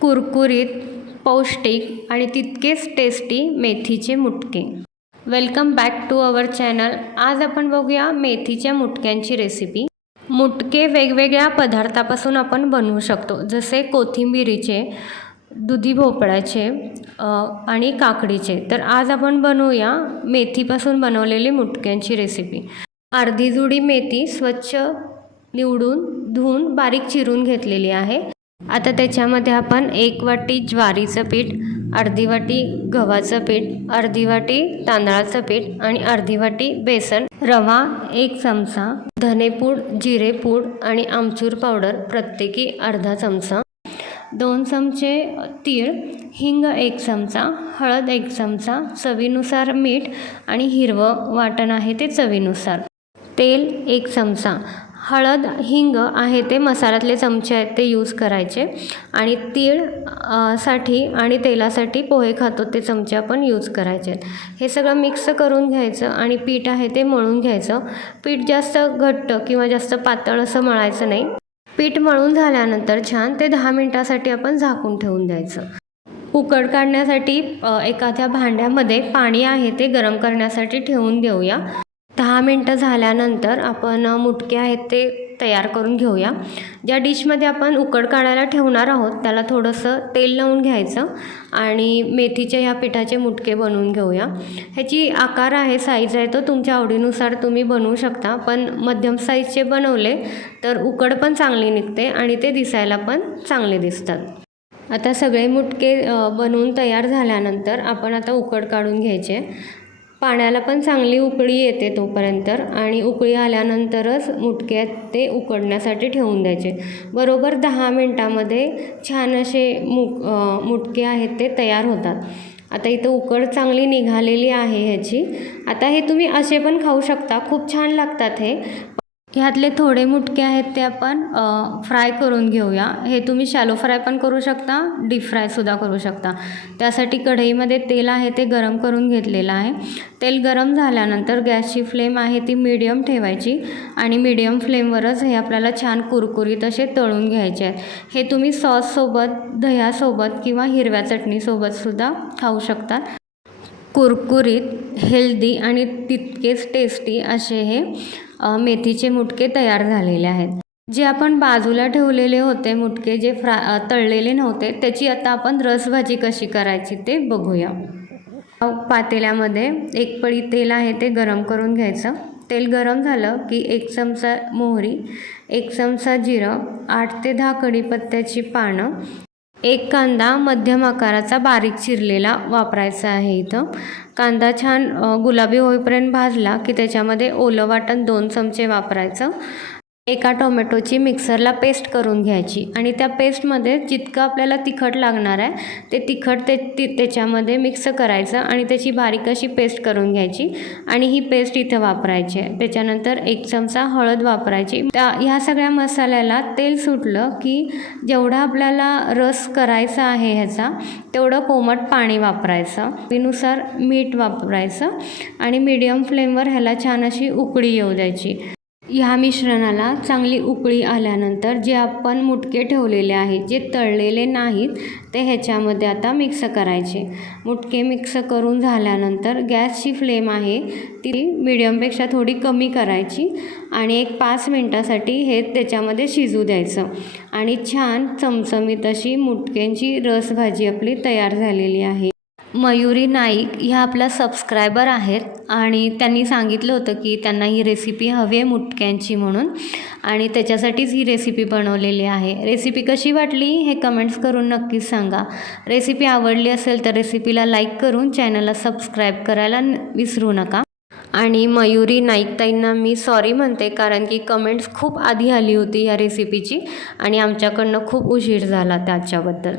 कुरकुरीत पौष्टिक आणि तितकेच टेस्टी मेथीचे मुटके. Welcome back to our channel आज आपण बघूया मेथीच्या मुटक्यांची रेसिपी मुटके वेगवेगळ्या पदार्थापासून आपण बनवू शकतो जसे कोथिंबिरीचे दुधी भोपळ्याचे आणि काकडीचे. तर आज आपण बनवूया मेथीपासून बनवलेली मुटक्यांची रेसिपी अर्धी जुडी मेथी स्वच्छ निवडून धुवून बारीक चिरून घेतलेली आहे. आता त्याच्यामध्ये आपण एक वाटी ज्वारीचं पीठ अर्धी वाटी गव्हाचं पीठ अर्धी वाटी तांदळाचं पीठ आणि अर्धी वाटी बेसन रवा एक चमचा धनेपूड जिरेपूड आणि आमचूर पावडर प्रत्येकी अर्धा चमचा दोन चमचे तीळ हिंग एक चमचा हळद एक चमचा चवीनुसार मीठ आणि हिरवं वाटण आहे ते चवीनुसार तेल एक चमचा हळद हिंग आहे ते मसाल्यातले चमचे आहेत ते यूज करायचे. आणि तीळसाठी आणि तेलासाठी पोहे खातो ते चमचे आपण यूज करायचे. हे सगळं मिक्स करून घ्यायचं आणि पीठ आहे ते मळून घ्यायचं. पीठ जास्त घट्ट किंवा जास्त पातळ असं मळायचं नाही. पीठ मळून झाल्यानंतर छान ते दहा मिनटासाठी आपण झाकून ठेवून द्यायचं. उकड काढण्यासाठी एखाद्या भांड्यामध्ये पाणी आहे ते गरम करण्यासाठी ठेवून देऊया. दहा मिनटं झाल्यानंतर आपण मुटके आहेत ते तयार करून घेऊया. ज्या डिशमध्ये आपण उकड काढायला ठेवणार आहोत त्याला थोडंसं तेल लावून घ्यायचं आणि मेथीच्या ह्या पिठाचे मुटके बनवून घेऊया. ह्याची आकार आहे साईज आहे तो तुमच्या आवडीनुसार तुम्ही बनवू शकता. पण मध्यम साईजचे बनवले तर उकड पण चांगली निघते आणि ते दिसायला पण चांगले दिसतात. आता सगळे मुटके बनवून तयार झाल्यानंतर आपण आता उकड काढून घ्यायचे. पाण्याला पण चांगली उकळी येते तोपर्यंत आणि उकळी आल्यानंतरच मुटके आहेत ते उकडण्यासाठी ठेवून द्यायचे. बरोबर दहा मिनटामध्ये छान असे मुक मुटके आहेत ते तयार होतात. आता इथं उकड चांगली निघालेली आहे ह्याची. आता हे तुम्ही असे पण खाऊ शकता. खूप छान लागतात हे. ह्यातले थोडे मुटके आहेत ते आपण फ्राय करून घेऊया. हे तुम्ही शॅलो फ्राय पण करू शकता डीप फ्रायसुद्धा करू शकता. त्यासाठी कढईमध्ये तेल आहे ते गरम करून घेतलेलं आहे. तेल गरम झाल्यानंतर गॅसची फ्लेम आहे ती मिडियम ठेवायची आणि मिडियम फ्लेमवरच हे आपल्याला छान कुरकुरीत असे तळून घ्यायचे आहेत. हे तुम्ही सॉससोबत दह्यासोबत किंवा हिरव्या चटणीसोबतसुद्धा खाऊ शकता. कुरकुरीत हेल्दी आणि तितकेच टेस्टी असे हे मेथीचे मुटके तयार झालेले आहेत. जे आपण बाजूला ठेवलेले होते मुटके जे फ्रा तळलेले नव्हते त्याची आता आपण रसभाजी कशी करायची ते बघूया. पातेल्यामध्ये एक पळी तेल आहे ते गरम करून घ्यायचं. तेल गरम झालं की एक चमचा मोहरी एक चमचा जिरं आठ ते दहा कढीपत्त्याची पानं एक कांदा मध्यम आकाराचा बारीक चिरलेला वापरायचा आहे इथं. कांदा छान गुलाबी होईपर्यंत भाजला की त्याच्यामध्ये ओलं वाटण दोन चमचे वापरायचं. एका टोमॅटोची मिक्सरला पेस्ट करून घ्यायची. आणि त्या पेस्टमध्ये जितकं आपल्याला तिखट लागणार आहे ते तिखट ते ति त्याच्यामध्ये मिक्स करायचं आणि त्याची बारीक अशी पेस्ट करून घ्यायची. आणि ही पेस्ट इथं वापरायची आहे. त्याच्यानंतर एक चमचा हळद वापरायची. त्या ह्या सगळ्या मसाल्याला तेल सुटलं की जेवढा आपल्याला रस करायचा आहे ह्याचा तेवढं कोमट पाणी वापरायचं. चवीनुसार मीठ वापरायचं. आणि मीडियम फ्लेमवर ह्याला छान अशी उकळी येऊ द्यायची. ह्या मिश्रणाला चांगली उकळी आल्यानंतर जे आपण मुटके ठेवलेले आहेत जे तळलेले नाहीत ते ह्याच्यामध्ये आता मिक्स करायचे. मुटके मिक्स करून झाल्यानंतर गॅसची फ्लेम आहे ती मिडियमपेक्षा थोडी कमी करायची आणि एक पाच मिनटासाठी हे त्याच्यामध्ये शिजू द्यायचं. आणि छान चमचमीत अशी मुटक्यांची रसभाजी आपली तयार झालेली आहे. मयुरी नाईक ह्या आपल्या सबस्क्रायबर आहेत आणि त्यांनी सांगितलं होतं की त्यांना ही रेसिपी हवी आहे मुटक्यांची म्हणून आणि त्याच्यासाठीच ही रेसिपी बनवलेली आहे. रेसिपी कशी वाटली हे कमेंट्स करून नक्कीच सांगा. रेसिपी आवडली असेल तर रेसिपीला लाईक करून चॅनलला सबस्क्राईब करायला विसरू नका. आणि मयुरी नाईकताईंना मी सॉरी म्हणते कारण की कमेंट्स खूप आधी आली होती या रेसिपीची आणि आमच्याकडनं खूप उशीर झाला त्याच्याबद्दल.